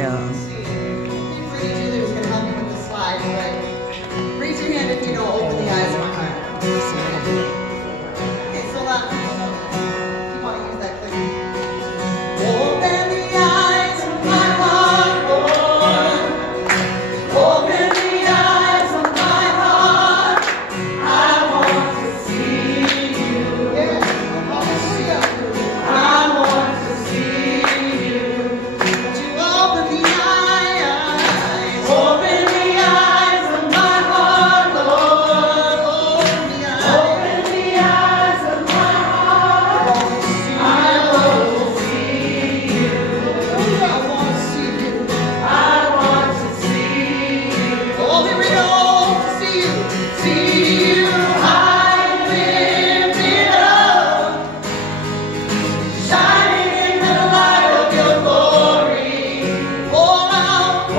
Yeah. Who's going to help me with the slides, but raise your hand if you know Open the Eyes of My Heart. Okay, so you want to use that clip. Open the eyes of my heart, Lord. Open the eyes of my heart. I want to see you. Yeah, I want to see you. I want to see you. Would you open the eyes? Open the eyes of my heart, Lord. Open the eyes. Open the eyes of my heart. I want to see you. I want to see you. I want to see you. Oh, here we go. To see you. See you high and lifted up, shining in the light of your glory. Pour out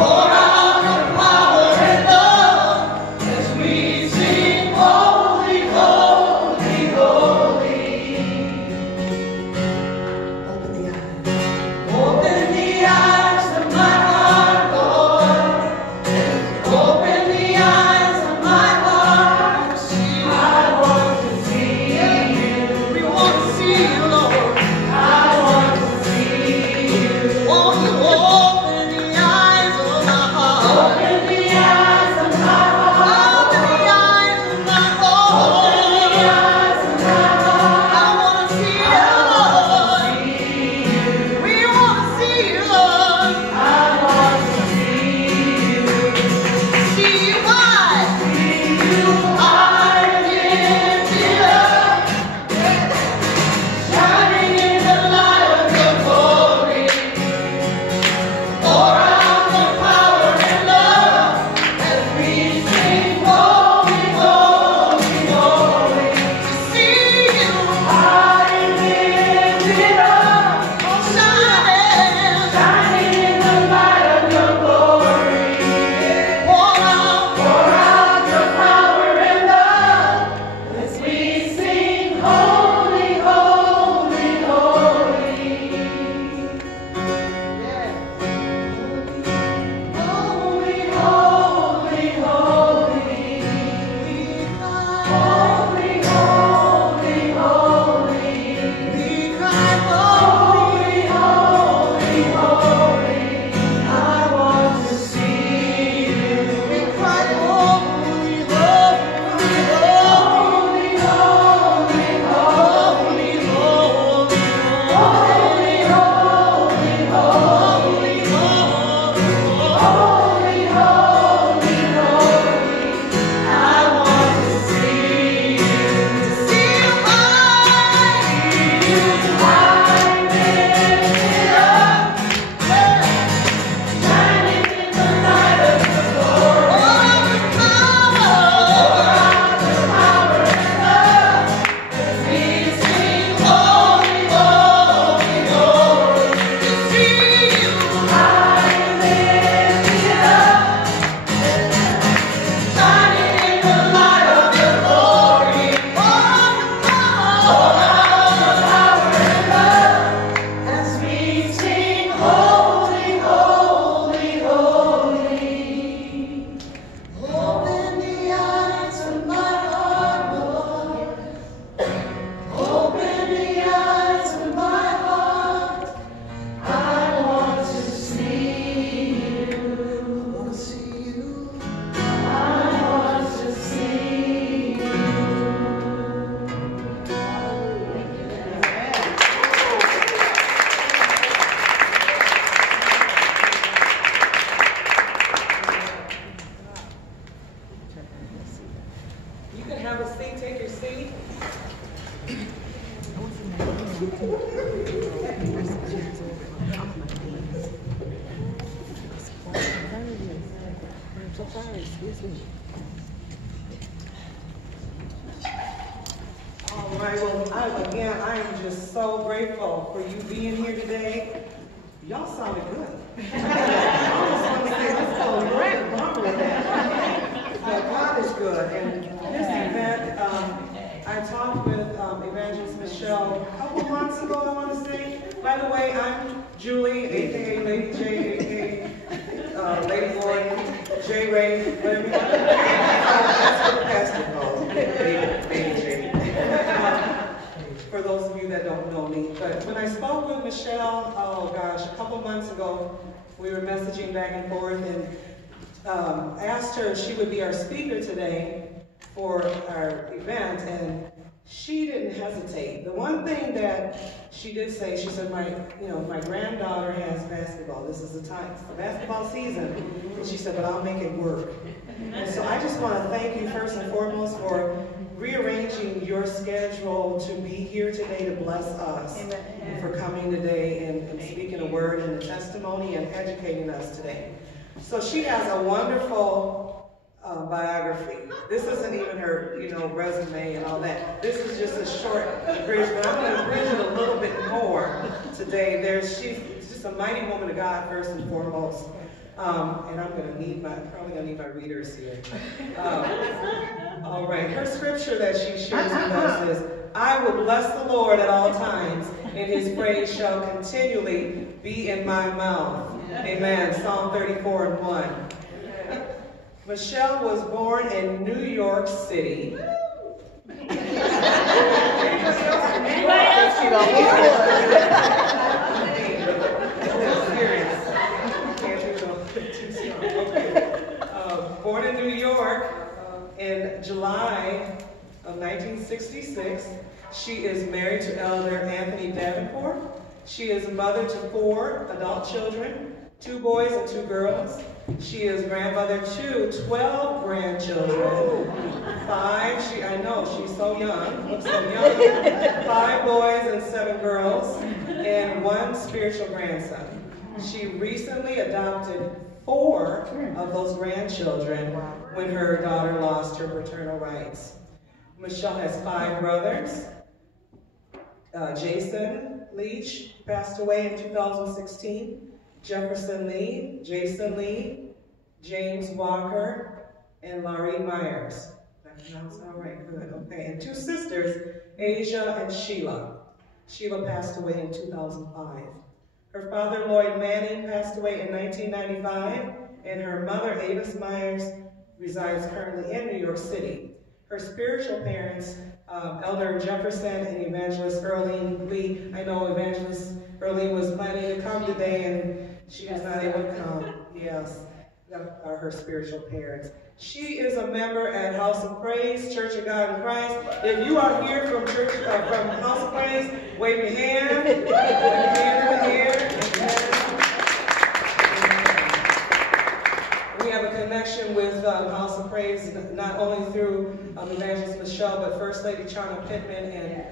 your power and love as we sing, holy, holy, holy. Open the eyes. Open the eyes of my heart, Lord. Open the eyes of my heart. I want to see you. We want to see you, Lord. I want to see you. Won't you open the eyes of my heart? Open the eyes of my heart. Open the eyes of my heart. Open the eyes of my heart. I want to see you, Lord. We want to see you, Lord. I want to see you. See you high. See you high and lifted up, shining in the light of your glory. Pour out your power and love as we sing, holy, holy, holy. To see you high and lifted up, shining in the light of your glory. Pour out your power and love as we sing, holy, holy, holy. Yes. Holy, holy, holy. Holy, holy, holy. We cry, holy, holy, holy. I want to see you. We cry, holy, holy, holy, holy, holy, holy, holy, holy, holy, holy, I want to see you. To see you high, lifted up, shining in the light of your glory. Pour out your power and love as we sing, holy, holy, holy. To see you high and lifted up, shining in the light of your glory. Pour out your power and love as we sing, holy, holy, holy. Open the eyes of my heart, Lord. Open the eyes of my heart. I want to see you. I want to see you. I want to see you. You can have a seat, take your seat. All right, well, again, I am just so grateful for you being here today. Y'all sounded good. I almost want to say, let's go and rumble with that. But God is good, and this event, I talked with Evangelist Michelle a couple months ago, I want to say. By the way, I'm Julie, a.k.a. Lady J, a.k.a. Lady Gordon, J. Ray, whatever you want. That's what the pastor calls me, Baby J. For those of you that don't know me. But when I spoke with Michelle, oh gosh, a couple months ago, we were messaging back and forth and asked her if she would be our speaker today for our event, and she didn't hesitate. The one thing that she did say, she said, my granddaughter has basketball. This is the time, it's the basketball season. And she said, but I'll make it work. And so I just want to thank you first and foremost for rearranging your schedule to be here today to bless us. Amen. And for coming today and speaking a word and a testimony and educating us today. So she has a wonderful biography. This isn't even her, resume and all that. This is just a short bridge, but I'm going to bridge it a little bit more today. She's just a mighty woman of God, first and foremost. And I'm going to need probably going to need my readers here. All right, her scripture that she shares with us is, I will bless the Lord at all times, and his praise shall continually be in my mouth. Amen. Psalm 34:1. Michelle was born in New York City. Anybody else? Born in New York in July of 1966. She is married to Elder Anthony Davenport. She is a mother to 4 adult children, 2 boys and 2 girls. She is grandmother to 12 grandchildren. 5, I know, she's so young, looks so young. 5 boys and 7 girls, and 1 spiritual grandson. She recently adopted 4 of those grandchildren when her daughter lost her paternal rights. Michelle has 5 brothers. Jason Leach passed away in 2016. Jefferson Lee, Jason Lee, James Walker, and Laurie Myers. That sounds all right, good, okay. And 2 sisters, Asia and Sheila. Sheila passed away in 2005. Her father, Lloyd Manning, passed away in 1995, and her mother, Avis Myers, resides currently in New York City. Her spiritual parents, Elder Jefferson and Evangelist Earlene Lee. I know Evangelist Earlene was planning to come today, and she was not able to come. Yes, that are her spiritual parents. She is a member at House of Praise, Church of God in Christ. If you are here from from House of Praise, wave your hand. Wave your hand over here. We have a connection with House of Praise, not only through Evangelist Michelle, but First Lady Charna Pittman and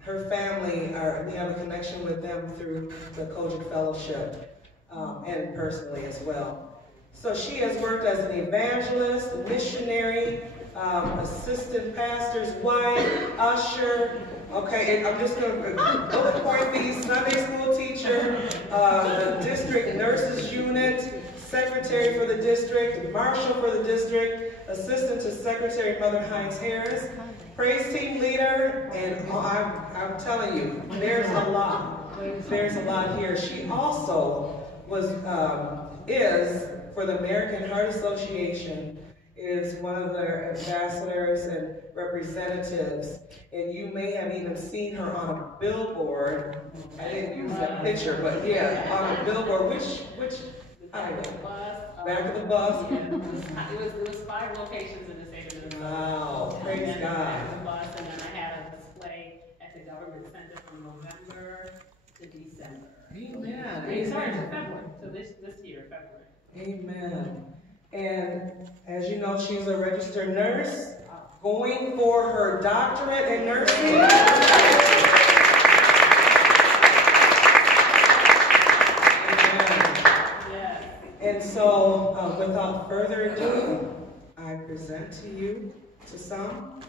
her family. We have a connection with them through the Kojic Fellowship and personally as well. So she has worked as an evangelist, missionary, assistant pastor's wife, usher. Okay, and I'm just going to bullet point these: Sunday school teacher, the district nurses unit, secretary for the district, marshal for the district, assistant to Secretary Mother Hines Harris, praise team leader, and I'm telling you, there's a lot. There's a lot here. She also is, for the American Heart Association, is one of their ambassadors and representatives, and you may have even seen her on a billboard. I didn't use that picture, but yeah, on a billboard. Which highway? Back of the bus. Yeah. It was 5 locations in the state of Minnesota. Wow, praise God. Back of the bus, and then I had a display at the government center from November to December. Amen. Sorry, to February. So this year, February. Amen. And as you know, she's a registered nurse, going for her doctorate in nursing. And so, without further ado, I present to you, to some,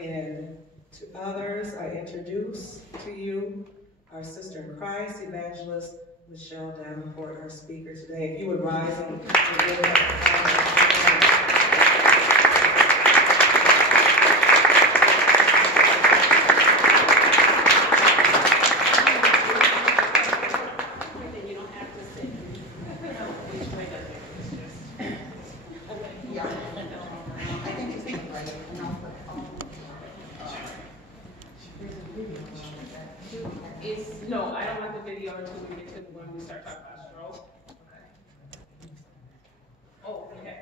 and to others, I introduce to you our sister in Christ, Evangelist Michelle Davenport, our speaker today. If you would rise and give her You don't have to sit. Which way? No, I don't want the video until we get to when we start talking about stroke. Oh, okay.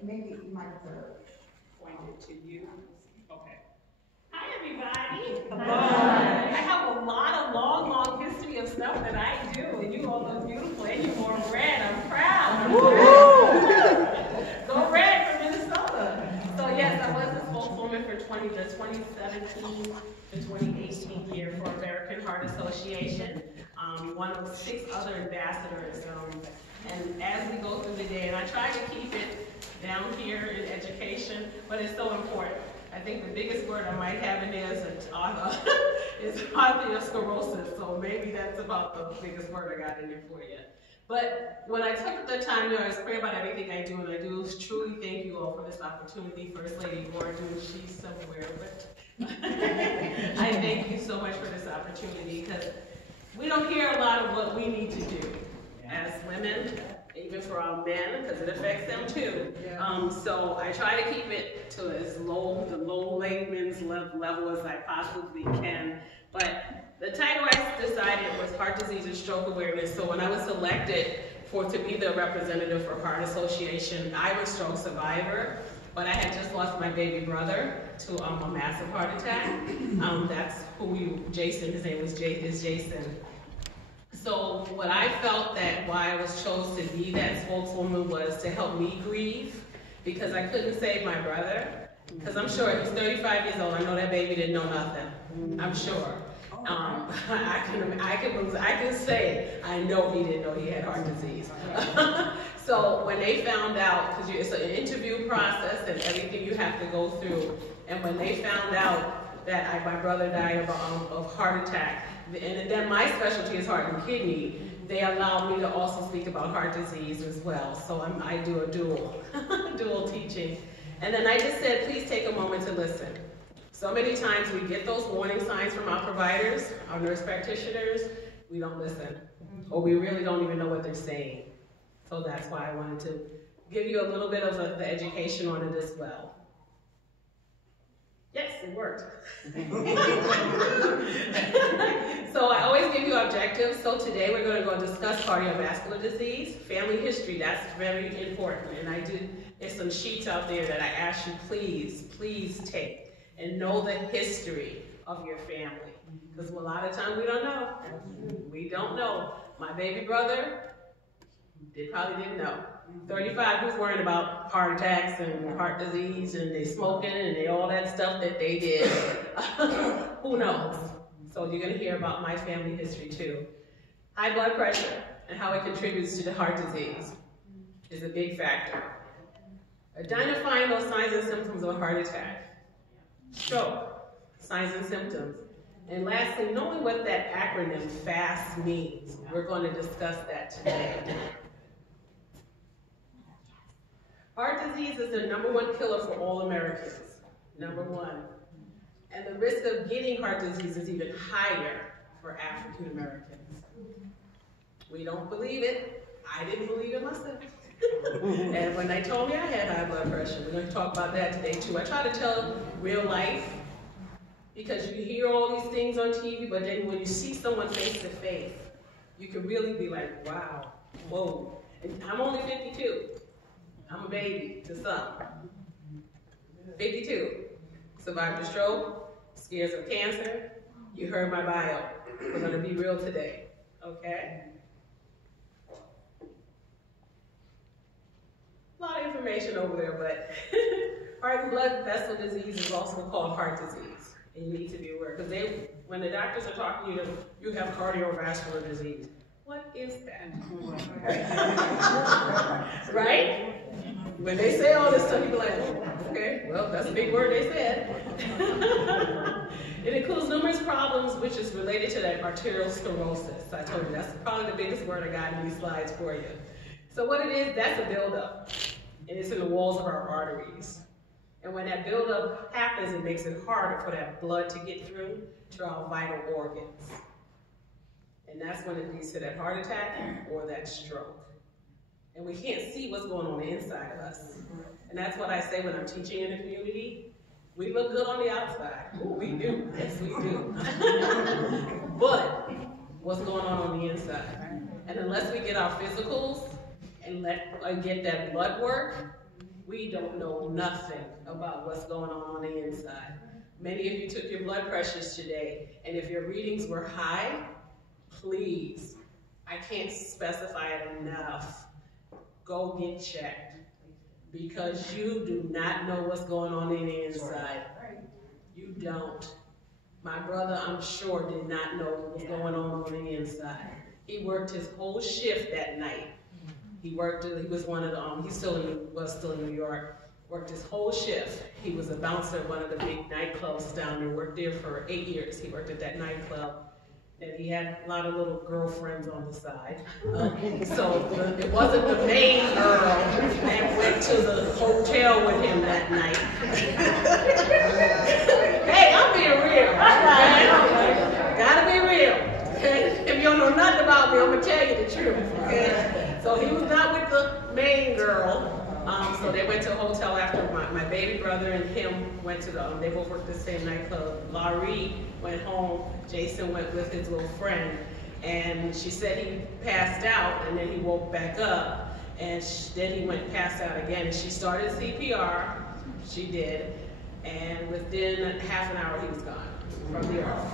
Maybe you might have Point it to you. Okay. Hi, everybody. Hello. I have a lot of long history of stuff that I do, and you all look beautiful, and you wore red. I'm proud. Go red from Minnesota. So yes, I was the spokeswoman for the 2017 to 2018 year for American Heart Association. One of 6 other ambassadors. And as we go through the day, and I try to keep it down here in education, but it's so important. I think the biggest word I might have in there is arteriosclerosis, so maybe that's about the biggest word I got in there for you. But when I took the time, I was praying about everything I do, and I do truly thank you all for this opportunity. First Lady Gordon, she's somewhere, but I thank you so much for this opportunity, because we don't hear a lot of what we need to do as women, even for our men, because it affects them too. So I try to keep it to the low layman's level as I possibly can. But the title I decided was Heart Disease and Stroke Awareness. So when I was selected to be the representative for Heart Association, I was a stroke survivor, but I had just lost my baby brother to a massive heart attack. That's Jason, his name is Jason. So what I felt that why I was chosen to be that spokeswoman was to help me grieve, because I couldn't save my brother. Because I'm sure he's 35 years old. I know that baby didn't know nothing. I'm sure. I can say I know he didn't know he had heart disease. So when they found out, because it's an interview process and everything you have to go through, and when they found out that my brother died of heart attack, and then my specialty is heart and kidney, they allowed me to also speak about heart disease as well. So I do a dual teaching. And then I just said, please take a moment to listen. So many times we get those warning signs from our providers, our nurse practitioners, we don't listen. Or we really don't even know what they're saying. So that's why I wanted to give you a little bit of the education on it as well. Yes, it worked. So I always give you objectives. So today we're going to go discuss cardiovascular disease, family history. That's very important. And there's some sheets out there that I ask you, please take and know the history of your family. Because a lot of times we don't know. We don't know. My baby brother, they probably didn't know. 35, who's worrying about heart attacks and heart disease and they smoking and all that stuff that they did? Who knows? So you're going to hear about my family history too. High blood pressure and how it contributes to the heart disease is a big factor. Identifying those signs and symptoms of a heart attack. Stroke, signs and symptoms. And lastly, knowing what that acronym FAST means. We're going to discuss that today. Heart disease is the #1 killer for all Americans, #1. And the risk of getting heart disease is even higher for African Americans. We don't believe it. I didn't believe it myself. And when they told me I had high blood pressure, we're going to talk about that today too. I try to tell real life, because you hear all these things on TV, but then when you see someone face to face, you can really be like, wow, whoa. And I'm only 52. I'm a baby to some. 52. Survived a stroke, scares of cancer. You heard my bio. We're going to be real today, okay? A lot of information over there, but heart and blood vessel disease is also called heart disease. And you need to be aware, because when the doctors are talking to you, you have cardiovascular disease. What is that? Right? When they say all this stuff, you be like, oh, okay, well, that's a big word they said. It includes numerous problems which is related to that arteriosclerosis. I told you, that's probably the biggest word I got in these slides for you. So what it is, that's a buildup. And it's in the walls of our arteries. And when that buildup happens, it makes it harder for that blood to get through to our vital organs. And that's when it leads to that heart attack or that stroke. And we can't see what's going on the inside of us. And that's what I say when I'm teaching in the community. We look good on the outside. Ooh, we do. Yes, we do. But what's going on the inside? And unless we get our physicals and get that blood work, we don't know nothing about what's going on the inside. Many of you took your blood pressures today, and if your readings were high, please, I can't specify it enough, go get checked, because you do not know what's going on in the inside. You don't. My brother, I'm sure, did not know what was going on the inside. He worked his whole shift that night. He was one of the, was still in New York, worked his whole shift. He was a bouncer at one of the big nightclubs down there, worked there for 8 years. He worked at that nightclub. And he had a lot of little girlfriends on the side. So it wasn't the main girl that went to the hotel with him that night. Hey, I'm being real. Okay? Gotta be real. Okay? If you don't know nothing about me, I'm gonna tell you the truth. Okay? So he was not with the main girl. So they went to a hotel after my baby brother and him went to they both worked at the same nightclub. Laurie went home, Jason went with his little friend, and she said he passed out and then he woke back up, and then he passed out again, and she started CPR, she did, and within half an hour he was gone from the earth.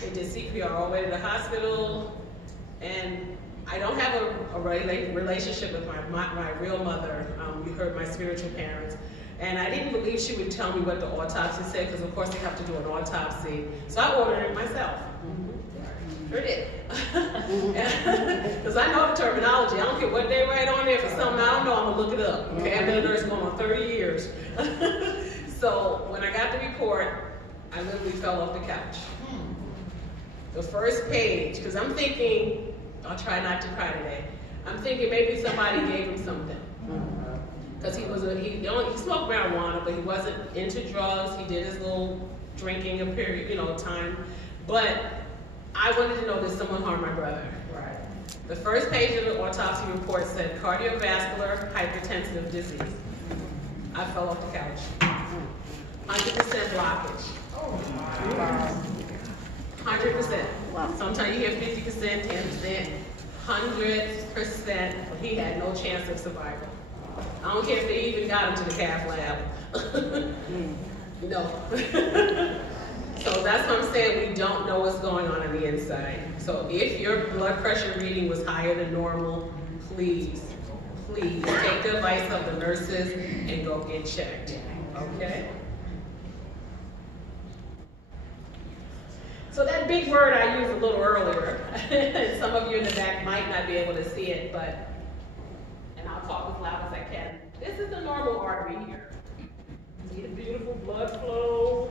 They did CPR all the way to the hospital, and I don't have a relationship with my real mother. You heard my spiritual parents. And I didn't believe she would tell me what the autopsy said, because of course they have to do an autopsy. So I ordered it myself. Sure did. Because I know the terminology. I don't care what they write on there. For something I don't know, I'm going to look it up. Okay, I've been a nurse going on 30 years. So when I got the report, I literally fell off the couch. The first page, because I'm thinking, I'll try not to cry today. I'm thinking maybe somebody gave him something. Because he smoked marijuana, but he wasn't into drugs. He did his little drinking a period, time. But I wanted to know, did someone harm my brother? Right. The first page of the autopsy report said cardiovascular hypertensive disease. I fell off the couch. 100% blockage. 100%. Wow. Sometimes you hear 50%, 10%, 100%. He had no chance of survival. I don't care if they even got him to the cath lab. No. So that's what I'm saying, we don't know what's going on the inside. So if your blood pressure reading was higher than normal, please take the advice of the nurses and go get checked, okay? So that big word I used a little earlier, and some of you in the back might not be able to see it, and I'll talk as loud as I can. This is the normal artery here. See the beautiful blood flow?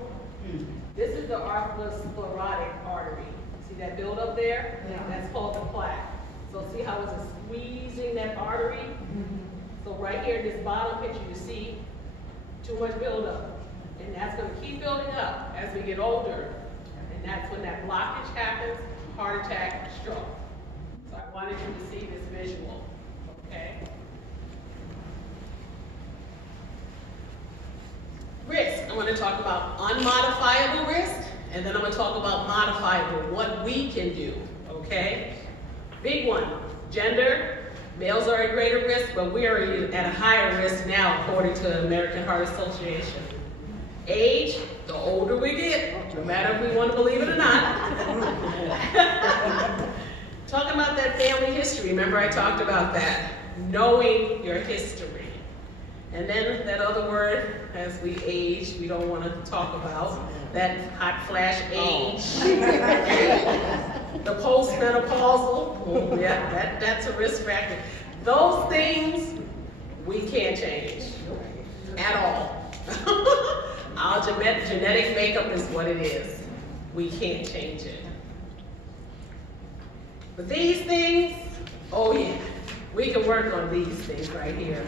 This is the atherosclerotic artery. See that build up there? Yeah. That's called the plaque. So see how it's squeezing that artery? So right here in this bottom picture, you see too much buildup. And that's going to keep building up as we get older. And that's when that blockage happens, heart attack, stroke. So I wanted you to see this visual, okay? Risk. I'm going to talk about unmodifiable risk, and then I'm going to talk about modifiable, what we can do, okay? Big one, gender. Males are at greater risk, but we are at a higher risk now, according to the American Heart Association. Age, the older we get, no matter if we want to believe it or not. Talking about that family history, remember I talked about that, knowing your history. And then that other word, as we age, we don't want to talk about, that hot flash age. The postmenopausal, yeah, that's a risk factor. Those things we can't change at all. Our genetic makeup is what it is. We can't change it. But these things, oh yeah, we can work on these things right here.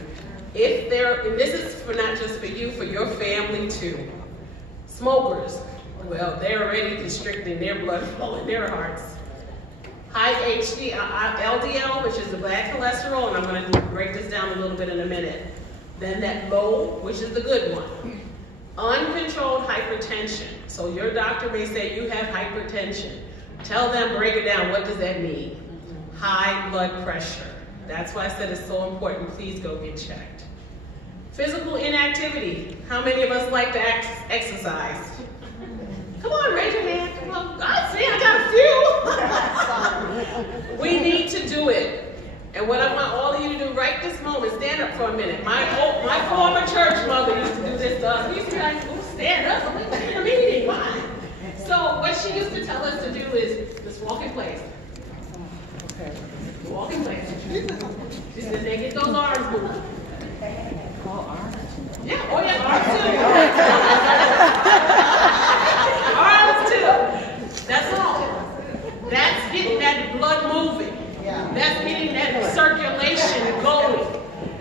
and this is for not just for you, for your family too. Smokers, well, they're already constricting their blood flow in their hearts. High LDL, which is the bad cholesterol, and I'm going to break this down a little bit in a minute. Then that low, which is the good one. Uncontrolled hypertension. So your doctor may say you have hypertension. Tell them, break it down. What does that mean? High blood pressure. That's why I said it's so important. Please go get checked. Physical inactivity. How many of us like to exercise? Come on, raise your hand. Well, I see, I got a few. We need to do it. And what I want all of you to do right this moment, stand up for a minute. My former church mother used to do this to us. We used to be like, oh, stand up, we're in a meeting, why? So what she used to tell us to do is just walk in place. Okay. Walk in place. She said, they get those arms moving. Oh, arms? Yeah, oh yeah, arms too. Arms too. That's all. That's getting that blood moving. That's getting that circulation going.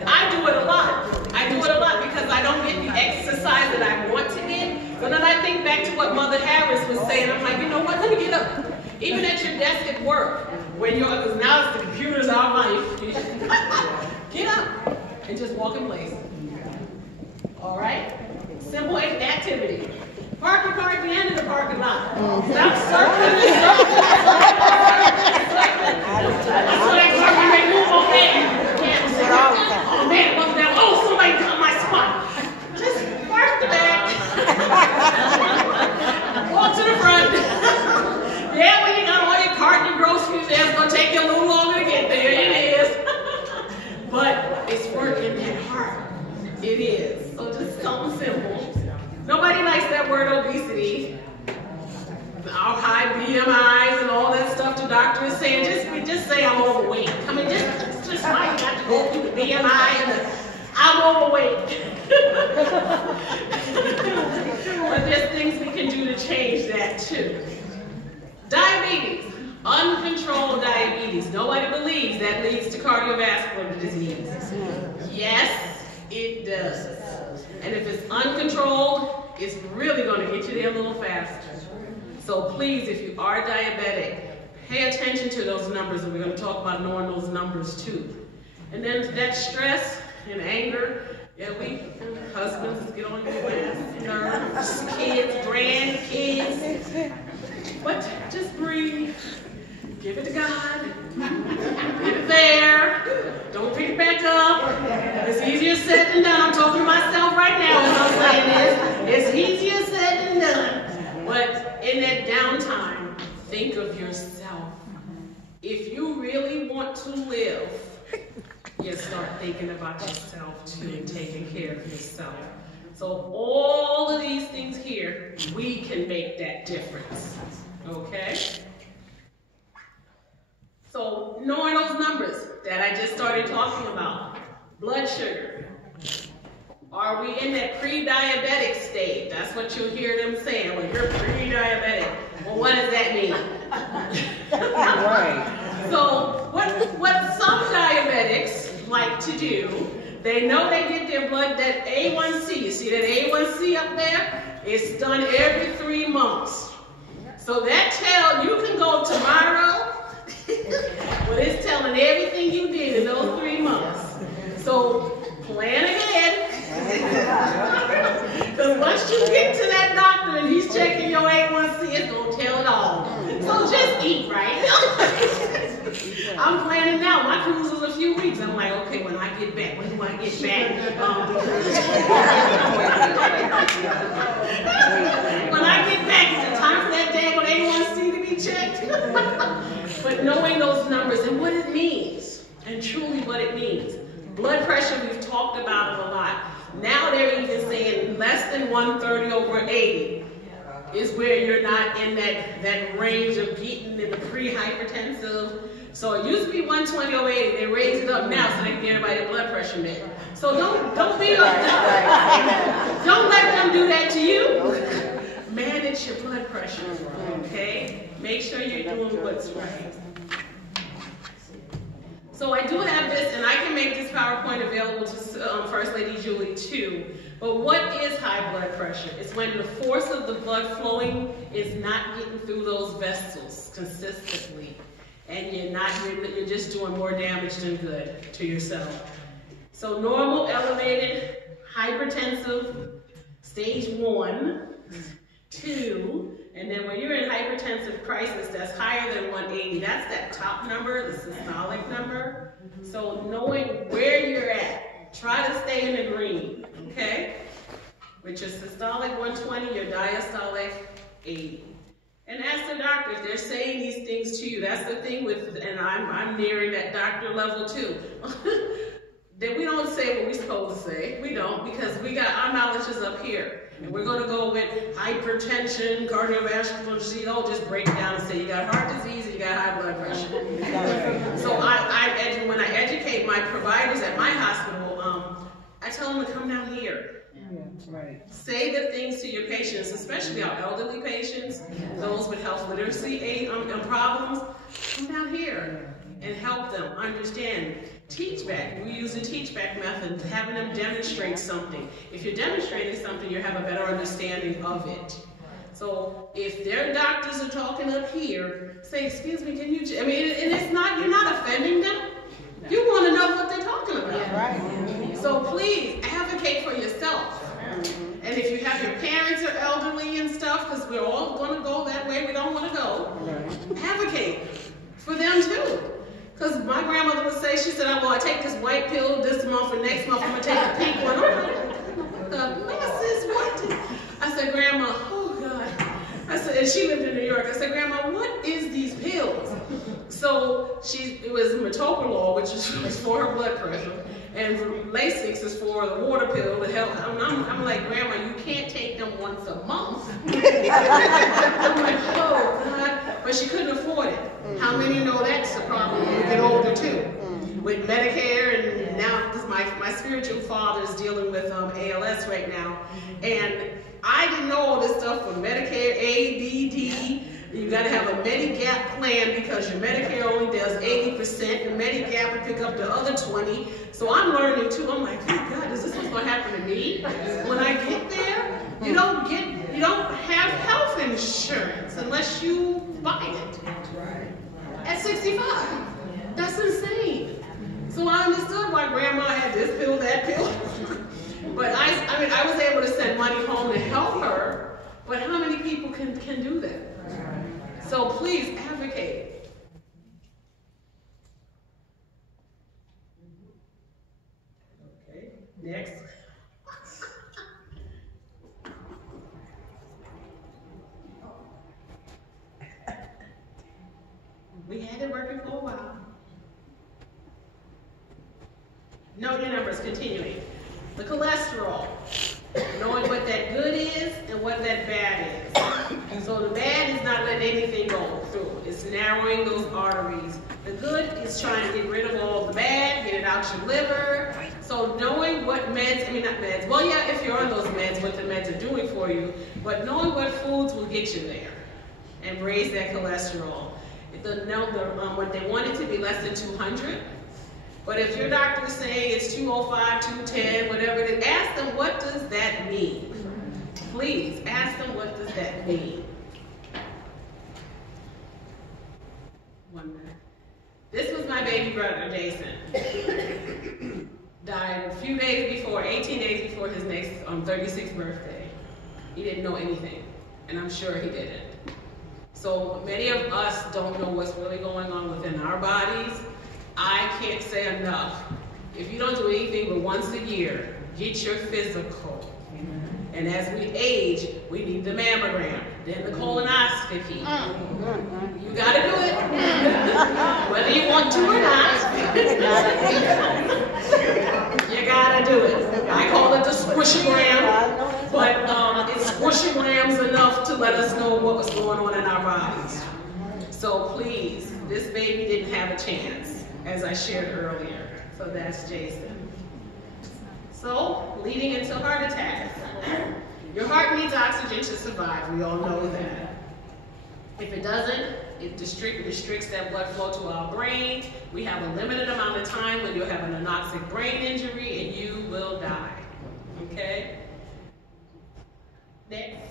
I do it a lot. I do it a lot because I don't get the exercise that I want to get. But then I think back to what Mother Harris was saying. I'm like, you know what? Let me get up. Even at your desk at work, when you're, because now it's the computer's our life. Get up and just walk in place. All right? Simple activity. Park your car at the end of the parking lot. Stop circling and circling. That's what I circle and move on there. Oh man, look down. Oh, somebody got my spot. Just park the back. Walk to the front. Yeah, when you got all your cart and your groceries there, it's going to take you a little longer to get there. It is. But it's working that hard. It is. So just something simple. Nobody likes that word obesity. Our high BMIs and all that stuff the doctor is saying. Just say I'm overweight. I mean, just why you got to go through the BMI and I'm overweight. But there's things we can do to change that too. Diabetes, uncontrolled diabetes. Nobody believes that leads to cardiovascular disease. Yes, it does. And if it's uncontrolled, it's really going to get you there a little faster. So please, if you are diabetic, pay attention to those numbers, and we're going to talk about knowing those numbers too. And then that stress and anger, yeah, we husbands get on your last nerves, kids, grandkids. But just breathe, give it to God, leave it there, don't pick it back up. It's easier said than done. I'm talking to myself right now as I'm saying this. It's easier said than done. But in that downtime, think of yourself. If you really want to live, you start thinking about yourself too and taking care of yourself. So all of these things here, we can make that difference. Okay? So knowing those numbers that I just started talking about, blood sugar. Are we in that pre-diabetic state? That's what you'll hear them saying. Well, you're pre-diabetic. Well, what does that mean? Right. So what some diabetics like to do, they know they get their blood, that A1C, you see that A1C up there? It's done every 3 months. So that you can go tomorrow, but it's telling everything you did in those 3 months. So plan ahead. Because once you get to that doctor and he's checking your A1C, it's going to tell it all. So just eat right. I'm planning now. My cruise is a few weeks. I'm like, okay, when I get back, when do I get back? When I get back, is it time for that day on A1C to be checked? But knowing those numbers and what it means, and truly what it means. Blood pressure, we've talked about it a lot. Now they're even saying less than 130/80 is where you're not in that range of getting in the pre-hypertensive. So it used to be 120/80. They raised it up now so they can get everybody a blood pressure med. So don't let them do that to you. Manage your blood pressure, okay? Make sure you're doing what's right. So I do have this, and I can make this PowerPoint available to First Lady Julie too. But what is high blood pressure? It's when the force of the blood flowing is not getting through those vessels consistently. And you're just doing more damage than good to yourself. So normal, elevated, hypertensive, stage 1, 2, and then when you're in hypertensive crisis, that's higher than 180. That's that top number, the systolic number. So knowing where you're at, try to stay in the green, okay? With your systolic 120, your diastolic 80. And ask the doctor if they're saying these things to you. That's the thing with, and I'm nearing that doctor level too. That we don't say what we're supposed to say. We don't, because we got, our knowledge is up here. And we're going to go with hypertension, cardiovascular disease, just break it down and say you got heart disease and you got high blood pressure. So when I educate my providers at my hospital, I tell them to come down here. Right. Say the things to your patients, especially our elderly patients, those with health literacy problems. Come down here and help them understand. Teach back. We use the teach back method, having them demonstrate something. If you're demonstrating something, you have a better understanding of it. So if their doctors are talking up here, say, excuse me, can you, and it's not, you're not offending them. You want to know what they're talking about. Right. So please advocate for yourself. And if you have your parents are elderly and stuff, because we're all going to go that way, we don't want to go, advocate for them too. Because my grandmother would say, she said, well, I take this white pill this month and next month I'm going to take the pink one. I'm like, the mess is what? I said, Grandma, oh God. I said, and she lived in New York. I said, Grandma, what is these pills? So it was metoprolol, which was for her blood pressure, and Lasix is for the water pill to help. I'm like, Grandma, you can't take them once a month. I'm like, oh God, but she couldn't afford it. How many know that's a problem when you get older too? With Medicare, and now, because my spiritual father is dealing with ALS right now, and I didn't know all this stuff for Medicare, A, B, D. You got to have a Medigap plan because your Medicare only does 80%, and Medigap will pick up the other 20. So I'm learning too. I'm like, oh God, is this what's going to happen to me? When I get there, you don't have health insurance unless you buy it at 65. That's insane. So I understood why Grandma had this pill, that pill. But I was able to send money home to help her. But how many people can do that? So please advocate. Okay, next. We had it working for a while. Note your numbers, continuing. The cholesterol, knowing what that good is and what that bad is. So the bad is not letting anything go through. It's narrowing those arteries. The good is trying to get rid of all the bad, get it out your liver. So knowing what meds, not meds, well yeah, if you're on those meds, what the meds are doing for you, but knowing what foods will get you there and raise that cholesterol. What they want it to be less than 200. But if your doctor is saying it's 205, 210, whatever it is, ask them, what does that mean? Please, ask them, what does that mean? 1 minute. This was my baby brother, Jason. Died a few days before, 18 days before his next 36th birthday. He didn't know anything, and I'm sure he didn't. So many of us don't know what's really going on within our bodies. I can't say enough. If you don't do anything but once a year, get your physical. And as we age, we need the mammogram, then the colonoscopy. You gotta do it. Whether you want to or not. You gotta do it. I call it the squishogram, but it's squishograms enough to let us know what was going on in our bodies. So please, this baby didn't have a chance, as I shared earlier. So that's Jason. So, leading into heart attacks. Your heart needs oxygen to survive. We all know that. If it doesn't, it restricts that blood flow to our brain. We have a limited amount of time when you'll have an anoxic brain injury and you will die. Okay? Next.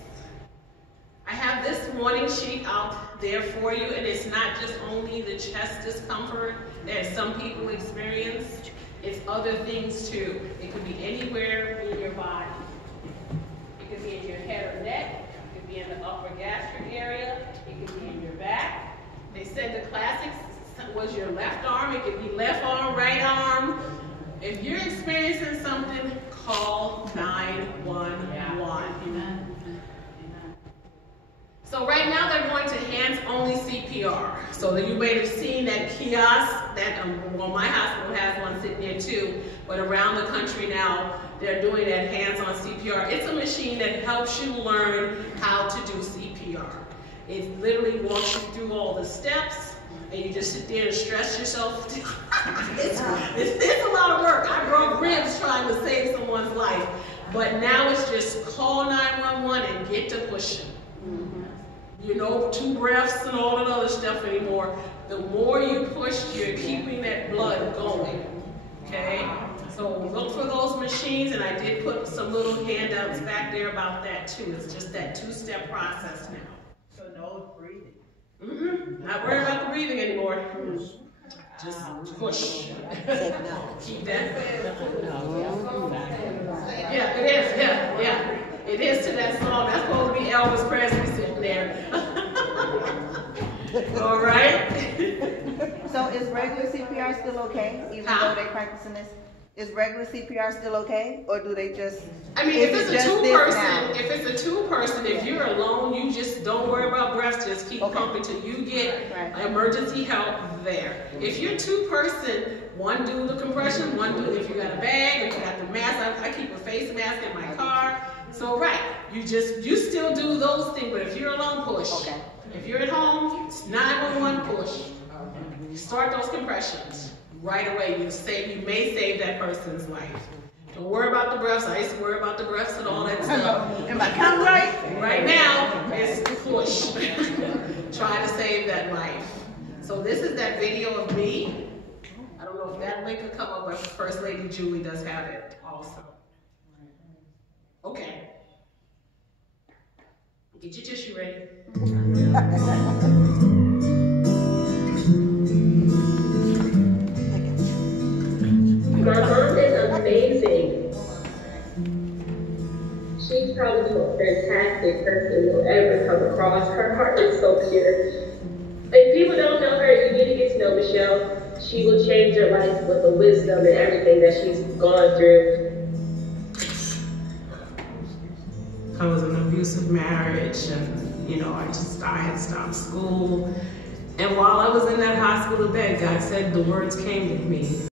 I have this warning sheet out there for you, and it's not just only the chest discomfort that some people experience. It's other things too. It could be anywhere in your body. It could be in your head or neck. It could be in the upper gastric area. It could be in your back. They said the classics was your left arm. It could be left arm, right arm. If you're experiencing something, call 911. So right now they're going to hands-only CPR. So that you may have seen that kiosk that, well, my hospital has one sitting there too, but around the country now, they're doing that hands-on CPR. It's a machine that helps you learn how to do CPR. It literally walks you through all the steps, and you just sit there and stress yourself. it's a lot of work. I broke ribs trying to save someone's life, but now it's just call 911 and get to pushing. You know, 2 breaths and all that other stuff anymore. The more you push, you're keeping that blood going, okay? So look for those machines, and I did put some little handouts back there about that too. It's just that 2-step process now. So no breathing. Not worried about the breathing anymore. Just push. Keep that. Yeah, it is. Yeah. It is to that song. That's supposed to be Elvis Presley sitting there. All right. So is regular CPR still okay, even though they're practicing this? Is regular CPR still okay, or do they just? I mean, if it's a two-person, if you're alone, you just don't worry about breaths. Just keep pumping till you get emergency help there. If you're 2-person, one do the compression, one do if you got a bag, if you got the mask. I keep a face mask in my car. So you still do those things, but if you're alone, push. Okay. If you're at home, 911 push. Start those compressions right away. You may save that person's life. Don't worry about the breaths. I used to worry about the breaths and all that stuff. Am I counting right? Right now, it's push. Try to save that life. So this is that video of me. I don't know if that link will come up, but First Lady Julie does have it also. Okay. Get your tissue ready. My mom is amazing. She's probably the most fantastic person you'll ever come across. Her heart is so pure. If people don't know her, you need to get to know Michelle. She will change your life with the wisdom and everything that she's gone through. I was in an abusive marriage, and I had stopped school. And while I was in that hospital bed, God said the words came to me.